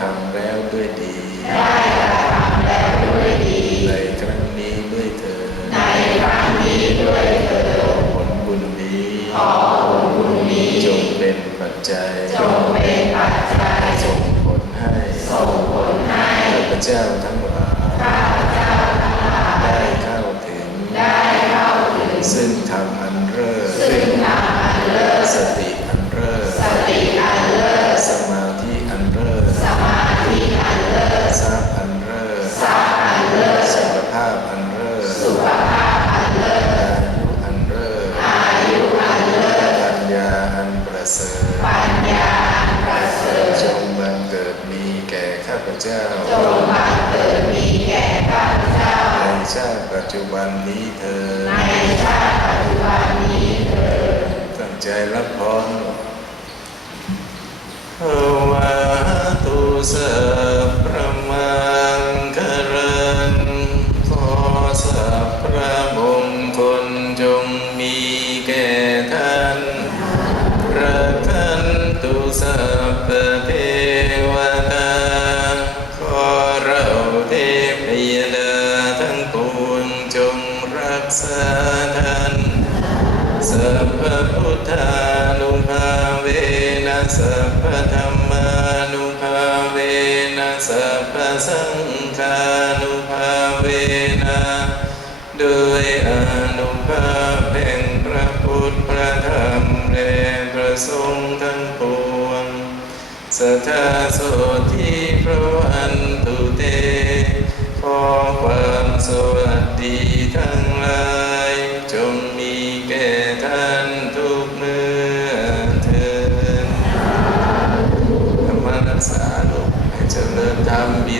ทำแล้วด้วยดี ระเสริฐปัญญาประเสริฐจงบังเกิดมีแก่ข้าพเจ้าจงบังเกิดมีแก่ข้าพเจ้า ในชาติปัจจุบันนี้เธอในชาติปัจจุบันนี้เธอตั้งใจรับพรภวะตุส สังฆานุภาเวนะโดยอนุภาพแห่งพระพุทธพระธรรมและพระสงฆ์ทั้งปวงสัทธาโสทิพระวันตุเตขอความสวัสดิ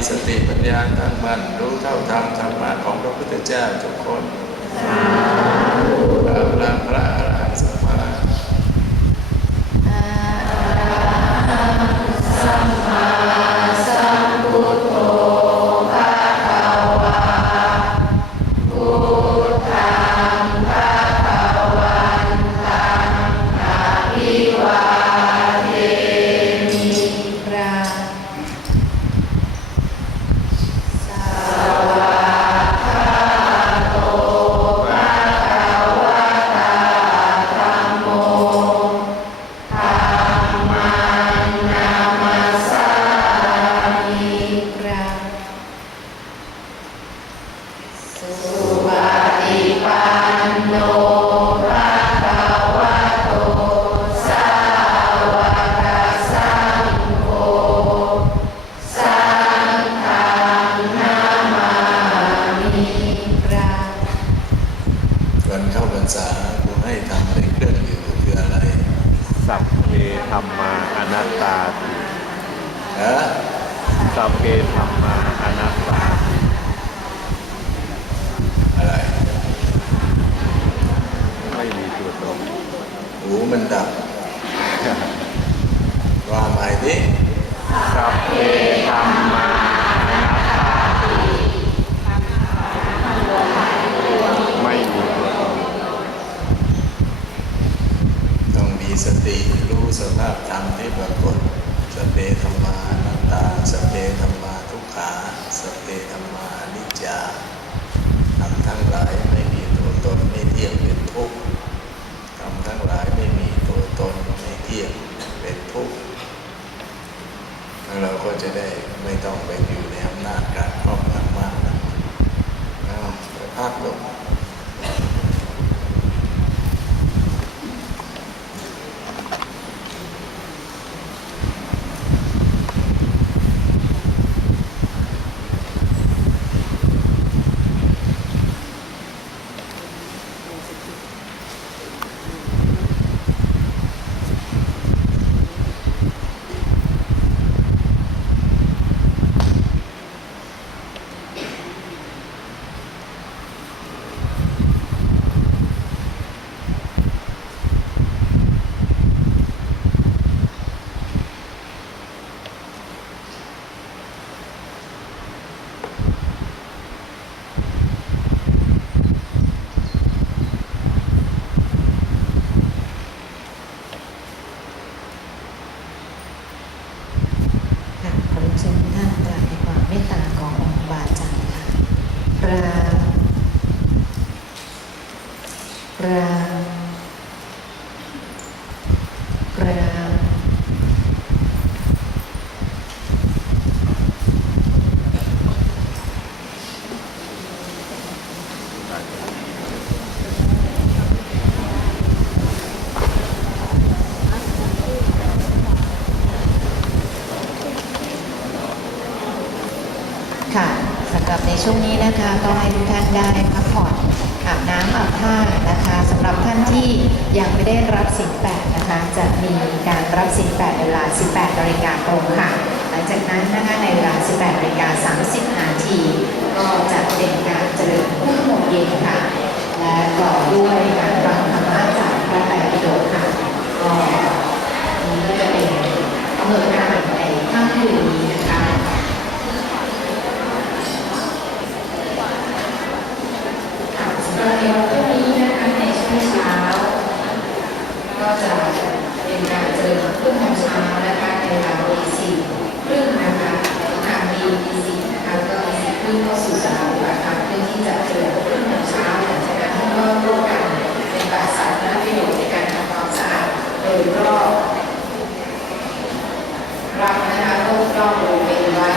สติปัญญาตั้งมั่นรู้เท่าธรรมธรรมะของพระพุทธเจ้าทุกคนอาลาพระ ฮะสัพเพธรรมาอนัตตาอะไรไม่มีตัวตนหูมันดับว่าใหม่ดิสัพเพธรรมาอนัตตาไม่มีตัวตนต้องมีสติรู้สภาพธรรมที่ปรากฏ สเปธรรมานัตตา สเปธรรมาทุกขาสเปธรรมานิจจาธรรมทั้งหลายไม่มีตัวตนไม่เที่ยงเป็นทุกข์ธรรมทั้งหลายไม่มีตัวตนไม่เที่ยงเป็นทุกข์แล้วเราก็จะได้ไม่ต้องไปอยู่ในอำนาจ ค่ะสำหรับในช่วงนี้นะคะก็ให้ทุกท่านได้พักผ่อนอาบน้ำอาบท่านะคะสำหรับท่านที่ยังไม่ได้รับสินแปดนะคะ จะมีการรับสินแปดเวลา 18นาฬิกาตรงค่ะ หลังจากนั้นนะคะในเวลา 18นาฬิกา30 นาที ก็จะเป็นการเจริญพุทธมนต์เย็นค่ะ และต่อด้วยการฟังธรรมะจากพระไตรปิฎกค่ะก็นี้ก็จะเป็นกำหนดการในค่ำคืนนี้นะคะ ค่ะสำหรับในวันพรุ่งนี้นะคะในช่วงเช้า ก็จะเป็นการเจริญครึ่งโมงเช้านะคะในเวลาตีสี่ครึ่งนะคะทางดีตีสี่นะคะก็ตีสี่ครึ่งเข้าสู่สนามปฏิบัติธรรมเพื่อที่จะเจริญครึ่งโมงเช้าหลังจากนั้นก็ร่วมกันเป็นบาสาธารณประโยชน์ในการทำความสะอาดโดยรอบรับนะคะ รอบรอบบริเวณวัด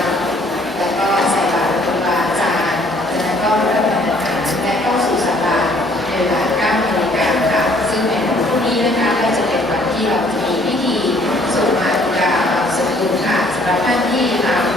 แล้วก็ใส่บาตรครูบาอาจารย์จากนั้นก็เริ่มทำอาหารและเข้าสู่ศาลาในเวลา9นาฬิกาค่ะ ซึ่งในวันพรุ่งนี้นะคะก็จะเป็นวันที่เราจะมีพิธีสวดมาตุลาสกุลค่ะสำหรับท่านที่มา